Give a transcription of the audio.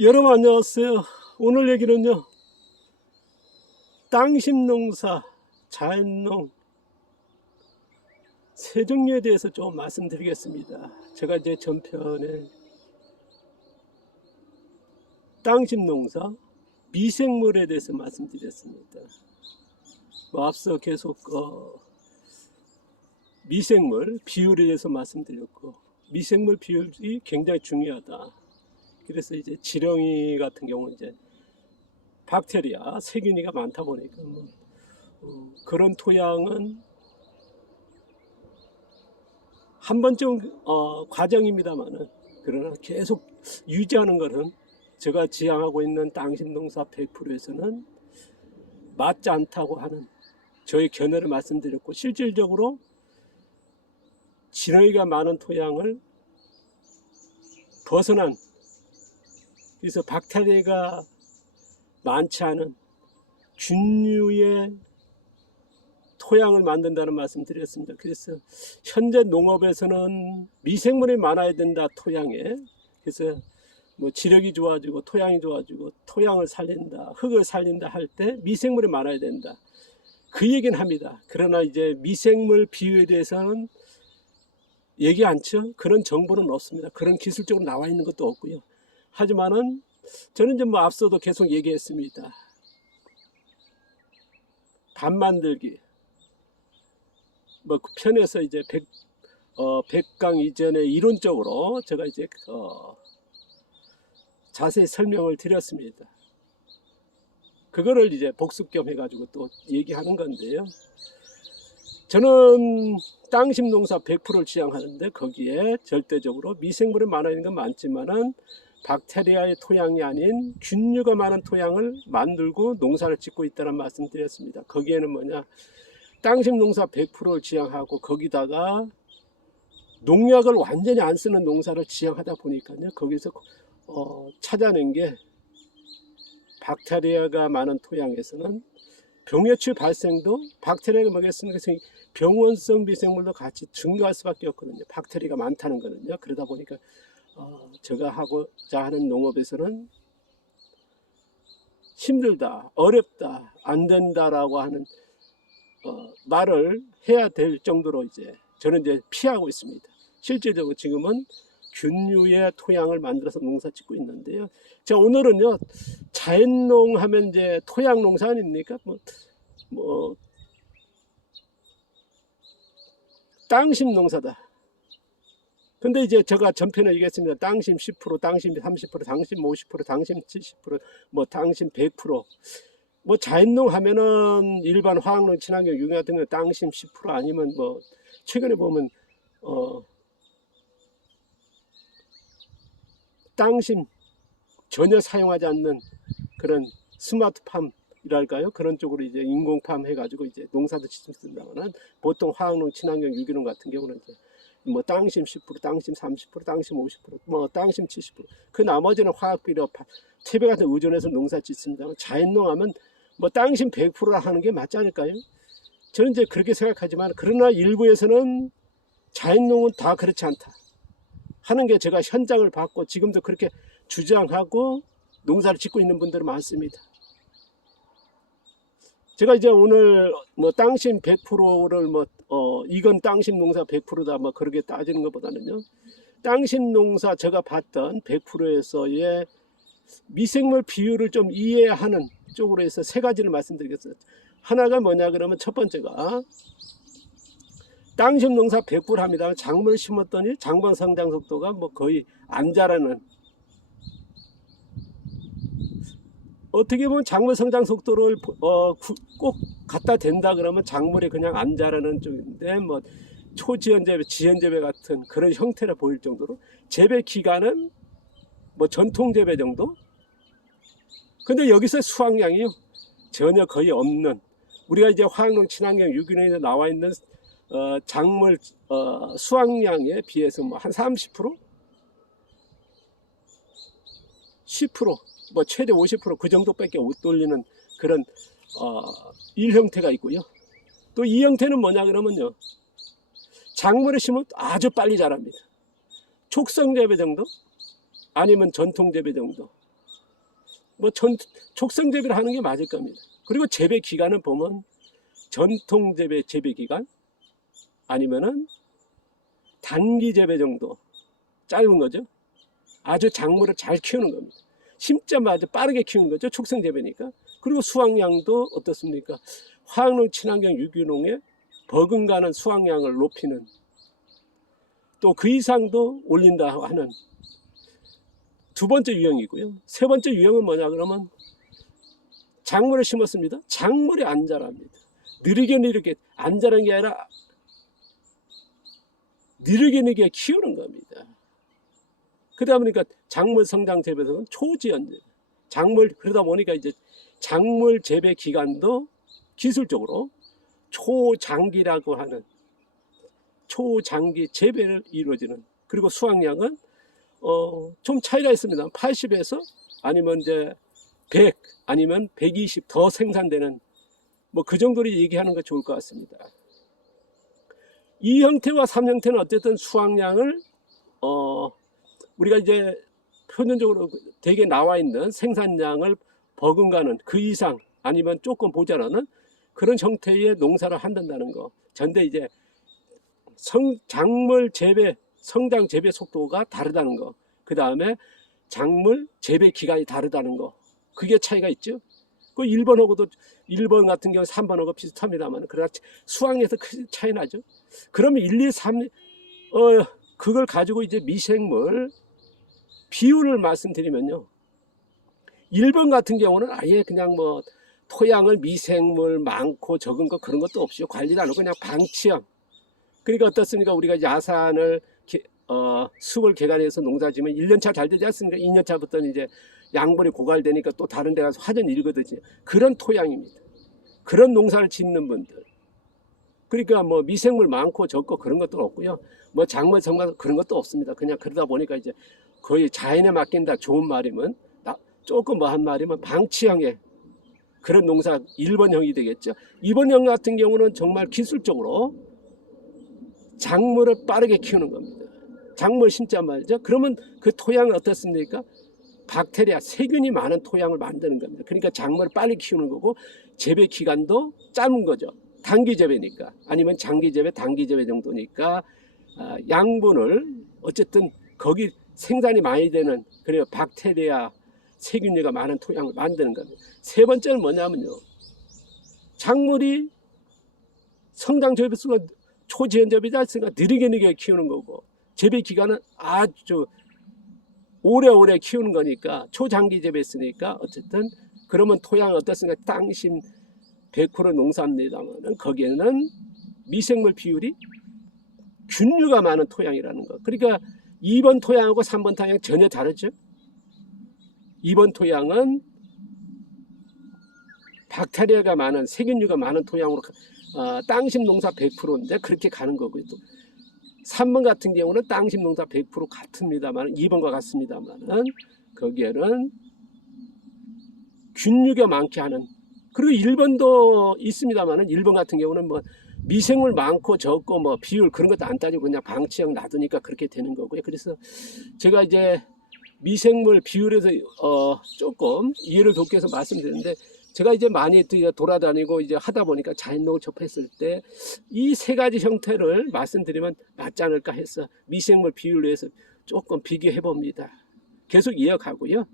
여러분 안녕하세요. 오늘 얘기는요, 땅심농사, 자연농 세 종류에 대해서 좀 말씀드리겠습니다. 제가 이제 전편에 땅심농사, 미생물에 대해서 말씀드렸습니다. 앞서 계속 미생물 비율에 대해서 말씀드렸고, 미생물 비율이 굉장히 중요하다. 그래서 이제 지렁이 같은 경우는 이제 박테리아, 세균이가 많다 보니까 그런 토양은 한 번쯤 과정입니다만은, 그러나 계속 유지하는 것은 제가 지향하고 있는 땅심농사 100%에서는 맞지 않다고 하는 저의 견해를 말씀드렸고, 실질적으로 지렁이가 많은 토양을 벗어난, 그래서 박테리아가 많지 않은 균류의 토양을 만든다는 말씀 드렸습니다. 그래서 현재 농업에서는 미생물이 많아야 된다, 토양에. 그래서 뭐 지력이 좋아지고 토양이 좋아지고 토양을 살린다, 흙을 살린다 할 때 미생물이 많아야 된다, 그 얘기는 합니다. 그러나 이제 미생물 비율에 대해서는 얘기 않죠. 그런 정보는 없습니다. 그런 기술적으로 나와 있는 것도 없고요. 하지만은 저는 이제 앞서도 계속 얘기했습니다. 밥 만들기, 그 편에서 이제 100강 이전에 이론적으로 제가 이제 자세히 설명을 드렸습니다. 그거를 이제 복습 겸 해가지고 또 얘기하는 건데요. 저는 땅심 농사 100%를 지향하는데, 거기에 절대적으로 미생물이 많아 있는 건 많지만은 박테리아의 토양이 아닌 균류가 많은 토양을 만들고 농사를 짓고 있다는 말씀 드렸습니다. 거기에는 뭐냐, 땅심 농사 100%를 지향하고 거기다가 농약을 완전히 안 쓰는 농사를 지향하다 보니까요, 거기서 찾아낸 게 박테리아가 많은 토양에서는 병해충 발생도 박테리아가 먹였으니까 병원성 미생물도 같이 증가할 수밖에 없거든요. 박테리아가 많다는 거는요. 그러다 보니까 제가 하고자 하는 농업에서는 힘들다, 어렵다, 안 된다라고 하는 말을 해야 될 정도로 이제 저는 이제 피하고 있습니다. 실질적으로 지금은 균류의 토양을 만들어서 농사 짓고 있는데요. 자, 오늘은요, 자연농 하면 이제 토양 농사 아닙니까? 땅심 농사다. 근데 이제 제가 전편에 얘기했습니다. 땅심 10%, 땅심 30%, 땅심 50%, 땅심 70%, 땅심 100%. 자연농 하면은 일반 화학농, 친환경, 유기 같은 거 땅심 10% 아니면 최근에 보면 땅심 전혀 사용하지 않는 그런 스마트팜이랄까요? 그런 쪽으로 이제 인공팜 해가지고 이제 농사도 짓습니다만은, 보통 화학농, 친환경, 유기농 같은 경우는 이제 땅심 10%, 땅심 30%, 땅심 50%, 땅심 70%. 그 나머지는 화학비료, 퇴비 같은 의존해서 농사 짓습니다. 자연농 하면 땅심 100%라 하는 게 맞지 않을까요? 저는 이제 그렇게 생각하지만, 그러나 일부에서는 자연농은 다 그렇지 않다 하는 게 제가 현장을 봤고, 지금도 그렇게 주장하고 농사를 짓고 있는 분들이 많습니다. 제가 이제 오늘 땅심 100%를 이건 땅심 농사 100%다 그렇게 따지는 것보다는요, 땅심 농사 제가 봤던 100%에서의 미생물 비율을 좀 이해하는 쪽으로 해서 세 가지를 말씀드리겠습니다. 하나가 뭐냐 그러면, 첫 번째가 땅심 농사 100% 합니다. 작물을 심었더니 장번 성장 속도가 거의 안 자라는, 어떻게 보면 작물 성장 속도를 꼭 갖다 댄다 그러면 작물이 그냥 안 자라는 쪽인데, 초지연재배, 지연재배 같은 그런 형태를 보일 정도로, 재배 기간은 전통재배 정도. 근데 여기서 수확량이 전혀 거의 없는, 우리가 이제 화학농, 친환경, 유기농에 나와 있는 작물 수확량에 비해서 한 30%? 10%, 최대 50% 정도밖에 못 돌리는 그런 일 형태가 있고요. 또 이 형태는 뭐냐 그러면요, 작물을 심으면 아주 빨리 자랍니다. 촉성재배 정도, 아니면 전통재배 정도. 뭐 촉성 재배를 하는 게 맞을 겁니다. 그리고 재배 기간을 보면 전통 재배 기간 아니면은 단기 재배 정도 짧은 거죠. 아주 작물을 잘 키우는 겁니다. 심자마자 빠르게 키우는 거죠. 촉성 재배니까. 그리고 수확량도 어떻습니까? 화학농 친환경 유기농에 버금가는 수확량을 높이는, 또 그 이상도 올린다 하는 두 번째 유형이고요. 세 번째 유형은 뭐냐 그러면 작물을 심었습니다. 작물이 안 자랍니다. 느리게 안 자라는 게 아니라 느리게 키우는 겁니다. 그러다 보니까 작물 성장 재배에서는 초지연 작물, 그러다 보니까 이제 작물 재배 기간도 기술적으로 초장기라고 하는 초장기 재배를 이루어지는, 그리고 수확량은 좀 차이가 있습니다. 80에서 아니면 이제 100 아니면 120 더 생산되는 뭐 그 정도로 얘기하는 거 좋을 것 같습니다. 이 형태와 3형태는 어쨌든 수확량을 우리가 이제 표면적으로 대개 나와 있는 생산량을 버금가는 그 이상 아니면 조금 모자라는 그런 형태의 농사를 한다는 거. 전데 이제 작물 재배, 성장 재배 속도가 다르다는 거. 그 다음에 작물 재배 기간이 다르다는 거. 그게 차이가 있죠. 그 1번하고도 1번 같은 경우 3번하고 비슷합니다만 그러나 수확량에서 큰 차이 나죠. 그러면 1, 2, 3 그걸 가지고 이제 미생물 비율을 말씀드리면요. 1번 같은 경우는 아예 그냥 뭐 토양을 미생물 많고 적은 거 그런 것도 없이 관리도 안 하고 그냥 방치형. 그러니까 어떻습니까? 우리가 야산을 숲을 개간해서 농사 지으면 1년차 잘 되지 않습니까? 2년차부터는 이제 양분이 고갈되니까 또 다른 데 가서 화전 일거든요. 그런 토양입니다. 그런 농사를 짓는 분들. 그러니까 뭐 미생물 많고 적고 그런 것도 없고요. 뭐 작물 성장 그런 것도 없습니다. 그냥 그러다 보니까 이제 거의 자연에 맡긴다 좋은 말이면 조금 뭐 한 말이면 방치형의 그런 농사 1번형이 되겠죠. 2번형 같은 경우는 정말 기술적으로 작물을 빠르게 키우는 겁니다. 작물 심자 말이죠. 그러면 그 토양은 어떻습니까? 박테리아, 세균이 많은 토양을 만드는 겁니다. 그러니까 작물을 빨리 키우는 거고 재배 기간도 짧은 거죠. 단기 재배니까 아니면 장기 재배, 단기 재배 정도니까 양분을 어쨌든 거기 생산이 많이 되는 그래요 박테리아, 세균류가 많은 토양을 만드는 겁니다. 세 번째는 뭐냐면요. 작물이 성장 재배수가 초지연 재배지 않습니까? 느리게 키우는 거고 재배 기간은 아주 오래오래 키우는 거니까 초장기 재배했으니까 어쨌든 그러면 토양은 어떻습니까? 땅심 100% 농사입니다만 거기에는 미생물 비율이 균류가 많은 토양이라는 거. 그러니까 2번 토양하고 3번 토양 전혀 다르죠. 2번 토양은 박테리아가 많은 세균류가 많은 토양으로 땅심 농사 100%인데 그렇게 가는 거고요. 또 3번 같은 경우는 땅심 농사 100% 같습니다만 2번과 같습니다만 거기에는 균류가 많게 하는, 그리고 1번도 있습니다만 1번 같은 경우는 뭐 미생물 많고 적고 뭐 비율 그런 것도 안 따지고 그냥 방치형 놔두니까 그렇게 되는 거고요. 그래서 제가 이제 미생물 비율에서 조금 이해를 돕기 위해서 말씀드리는데 제가 이제 많이 돌아다니고 이제 하다 보니까 자연농을 접했을 때 이 세 가지 형태를 말씀드리면 맞지 않을까 해서 미생물 비율로 해서 조금 비교해 봅니다. 계속 이어가고요.